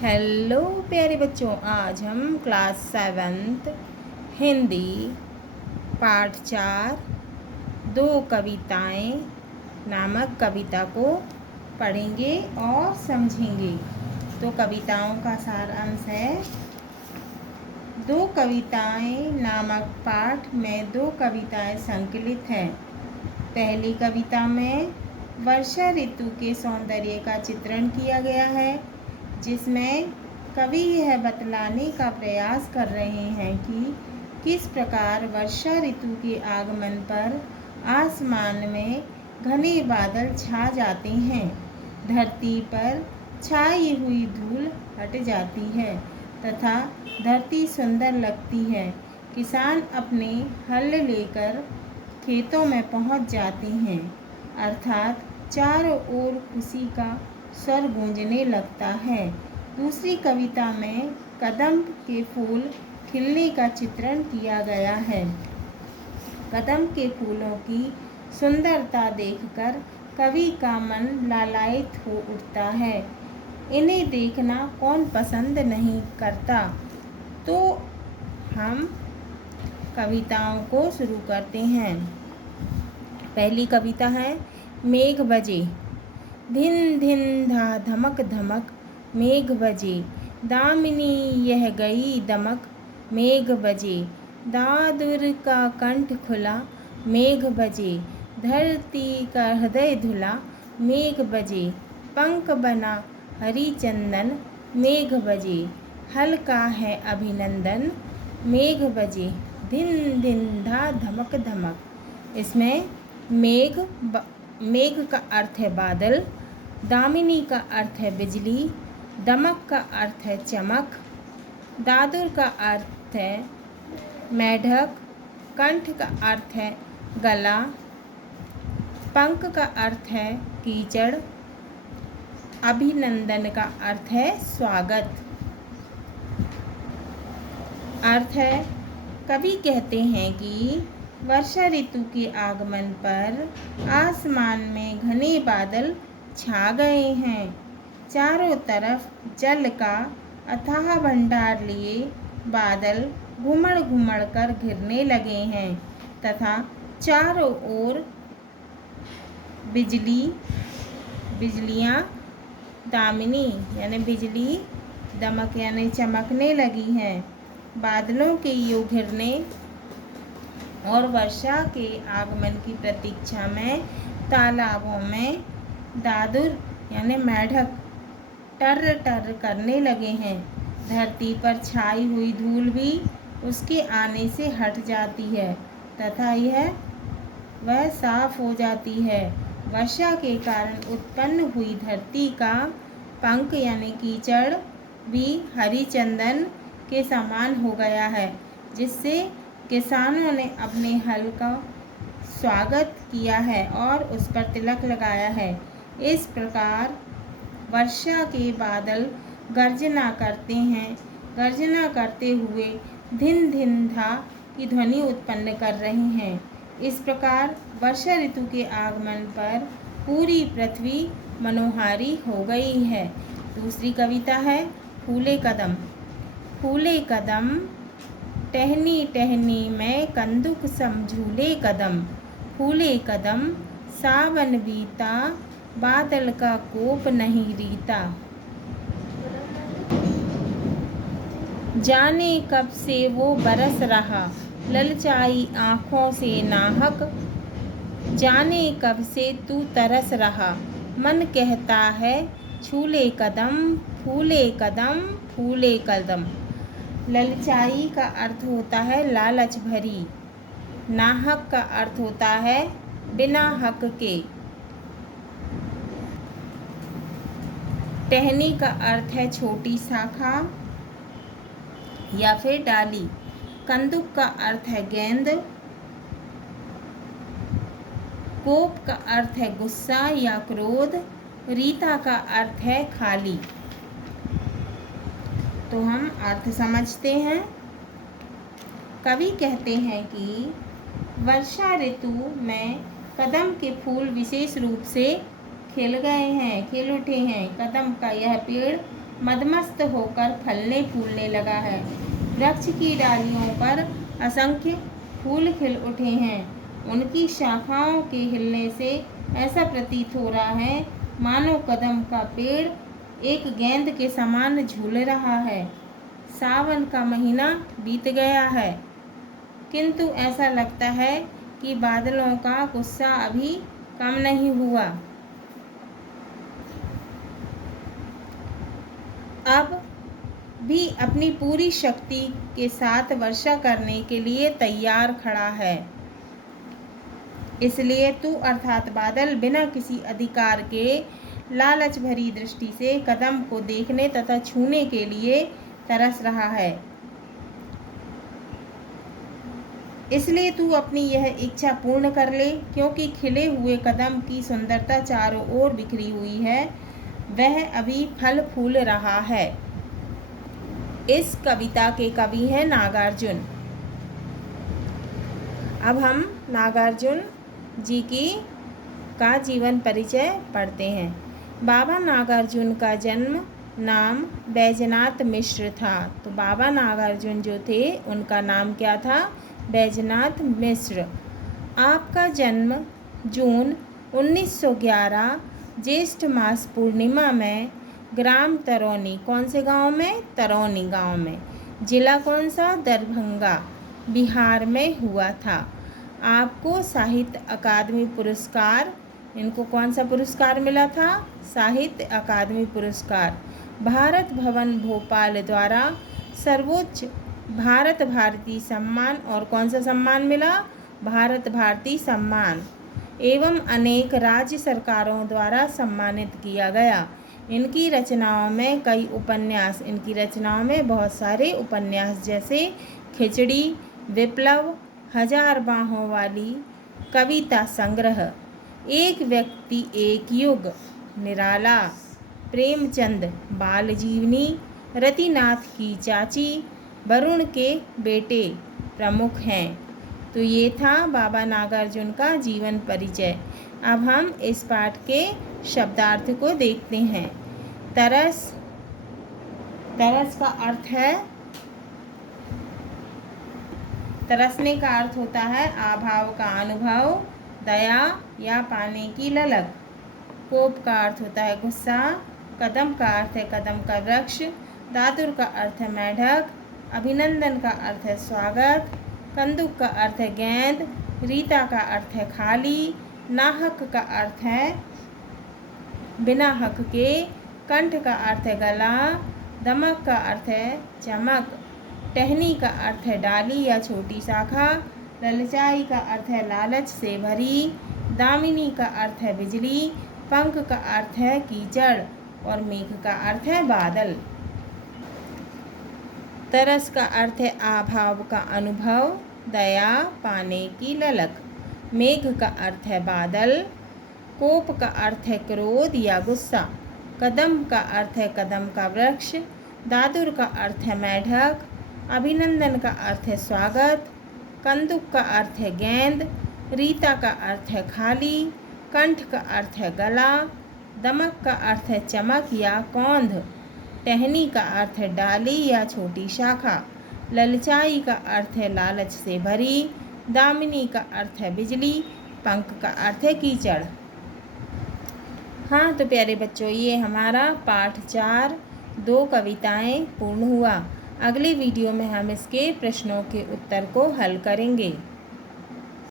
Hello प्यारे बच्चों, आज हम क्लास 7th हिंदी पाठ 4 दो कविताएं नामक कविता को पढ़ेंगे और समझेंगे। तो कविताओं का सार अंश है। दो कविताएं नामक पाठ में दो कविताएं संकलित हैं। पहली कविता में वर्षा ऋतु के सौंदर्य का चित्रण किया गया है, जिसमें कवि यह बतलाने का प्रयास कर रहे हैं कि किस प्रकार वर्षा ऋतु के आगमन पर आसमान में घने बादल छा जाते हैं, धरती पर छाई हुई धूल हट जाती है तथा धरती सुंदर लगती है। किसान अपने हल लेकर खेतों में पहुंच जाते हैं, अर्थात चारों ओर खुशी का स्वर गूंजने लगता है। दूसरी कविता में कदम के फूल खिलने का चित्रण किया गया है। कदम के फूलों की सुंदरता देखकर कवि का मन लालायित हो उठता है। इन्हें देखना कौन पसंद नहीं करता। तो हम कविताओं को शुरू करते हैं। पहली कविता है मेघ बजे। धिन धिन धा धमक धमक मेघ बजे, दामिनी यह गई दमक मेघ बजे, दादुर का कंठ खुला मेघ बजे, धरती का हृदय धुला मेघ बजे, पंख बना हरी चंदन मेघ बजे, हल्का है अभिनंदन मेघ बजे, धिन धिन धा धमक धमक। इसमें मेघ का अर्थ है बादल, दामिनी का अर्थ है बिजली, दमक का अर्थ है चमक, दादुर का अर्थ है मेढक, कंठ का अर्थ है गला, पंख का अर्थ है कीचड़, अभिनंदन का अर्थ है स्वागत। अर्थ है, कवि कहते हैं कि वर्षा ऋतु के आगमन पर आसमान में घने बादल छा गए हैं, चारों तरफ जल का अथाह भंडार लिए बादल घुमड़ घुमड़ कर घिरने लगे हैं तथा चारों ओर बिजलियाँ दामिनी यानी बिजली, दमक यानी चमकने लगी हैं। बादलों के यूं घिरने और वर्षा के आगमन की प्रतीक्षा में तालाबों में दादुर यानी मेढक टर टर करने लगे हैं। धरती पर छाई हुई धूल भी उसके आने से हट जाती है तथा वह साफ हो जाती है। वर्षा के कारण उत्पन्न हुई धरती का पंख यानी कीचड़ भी हरी चंदन के समान हो गया है, जिससे किसानों ने अपने हल का स्वागत किया है और उस पर तिलक लगाया है। इस प्रकार वर्षा के बादल गर्जना करते हैं, गर्जना करते हुए धिन धिन धा की ध्वनि उत्पन्न कर रहे हैं। इस प्रकार वर्षा ऋतु के आगमन पर पूरी पृथ्वी मनोहारी हो गई है। दूसरी कविता है फूले कदम। फूले कदम, टहनी टहनी में कंदुक समझूले कदम, फूले कदम सावन बीता, बादल का कोप नहीं रीता, जाने कब से वो बरस रहा, ललचाई आँखों से नाहक, जाने कब से तू तरस रहा, मन कहता है छूले कदम, फूले कदम, फूले कदम। ललचाई का अर्थ होता है लालच भरी, नाहक का अर्थ होता है बिना हक के, टहनी का अर्थ है छोटी शाखा या फिर डाली, कंदुक का अर्थ है गेंद, कोप का अर्थ है गुस्सा या क्रोध, रीता का अर्थ है खाली। तो हम अर्थ समझते हैं। कवि कहते हैं कि वर्षा ऋतु में कदम के फूल विशेष रूप से खिल गए हैं, खिल उठे हैं। कदम का यह पेड़ मदमस्त होकर फलने फूलने लगा है। वृक्ष की डालियों पर असंख्य फूल खिल उठे हैं। उनकी शाखाओं के हिलने से ऐसा प्रतीत हो रहा है मानो कदम का पेड़ एक गेंद के समान झूल रहा है। सावन का महीना बीत गया है, किंतु ऐसा लगता है कि बादलों का गुस्सा अभी कम नहीं हुआ। अब भी अपनी पूरी शक्ति के साथ वर्षा करने के लिए तैयार खड़ा है। इसलिए तू अर्थात बादल बिना किसी अधिकार के लालच भरी दृष्टि से कदम को देखने तथा छूने के लिए तरस रहा है। इसलिए तू अपनी यह इच्छा पूर्ण कर ले, क्योंकि खिले हुए कदम की सुंदरता चारों ओर बिखरी हुई है। वह अभी फल फूल रहा है। इस कविता के कवि हैं नागार्जुन। अब हम नागार्जुन जी का जीवन परिचय पढ़ते हैं। बाबा नागार्जुन का जन्म नाम बैजनाथ मिश्र था। तो बाबा नागार्जुन जो थे उनका नाम क्या था? बैजनाथ मिश्र। आपका जन्म जून 1911 ज्येष्ठ मास पूर्णिमा में ग्राम तरौनी, कौन से गांव में? तरौनी गांव में। जिला कौन सा? दरभंगा, बिहार में हुआ था। आपको साहित्य अकादमी पुरस्कार, इनको कौन सा पुरस्कार मिला था? साहित्य अकादमी पुरस्कार। भारत भवन भोपाल द्वारा सर्वोच्च भारत भारती सम्मान, और कौन सा सम्मान मिला? भारत भारती सम्मान। एवं अनेक राज्य सरकारों द्वारा सम्मानित किया गया। इनकी रचनाओं में कई उपन्यास, इनकी रचनाओं में बहुत सारे उपन्यास जैसे खिचड़ी, विप्लव, हजार बाहों वाली, कविता संग्रह, एक व्यक्ति एक युग, निराला, प्रेमचंद, बाल जीवनी, रतिनाथ की चाची, वरुण के बेटे प्रमुख हैं। तो ये था बाबा नागार्जुन का जीवन परिचय। अब हम इस पाठ के शब्दार्थ को देखते हैं। तरस, तरस का अर्थ है, तरसने का अर्थ होता है अभाव का अनुभव, दया या पाने की ललक। कोप का अर्थ होता है गुस्सा। कदम का अर्थ है कदम का वृक्ष। दादुर का अर्थ है मेढक। अभिनंदन का अर्थ है स्वागत। कंदुक का अर्थ है गेंद। रीता का अर्थ है खाली। नाहक का अर्थ है बिना हक के। कंठ का अर्थ है गला। दमक का अर्थ है चमक। टहनी का अर्थ है डाली या छोटी शाखा। ललचाई का अर्थ है लालच से भरी। दामिनी का अर्थ है बिजली। पंख का अर्थ है कीचड़, और मेघ का अर्थ है बादल। तरस का अर्थ है अभाव का अनुभव, दया, पाने की ललक। मेघ का अर्थ है बादल। कोप का अर्थ है क्रोध या गुस्सा। कदम का अर्थ है कदम का वृक्ष। दादुर का अर्थ है मेढक। अभिनंदन का अर्थ है स्वागत। कंदुक का अर्थ है गेंद। रीता का अर्थ है खाली। कंठ का अर्थ है गला। दमक का अर्थ है चमक या कौंध। टहनी का अर्थ है डाली या छोटी शाखा। ललचाई का अर्थ है लालच से भरी। दामिनी का अर्थ है बिजली। पंख का अर्थ है कीचड़। हाँ तो प्यारे बच्चों, ये हमारा पाठ 4 2 कविताएं पूर्ण हुआ। अगले वीडियो में हम इसके प्रश्नों के उत्तर को हल करेंगे।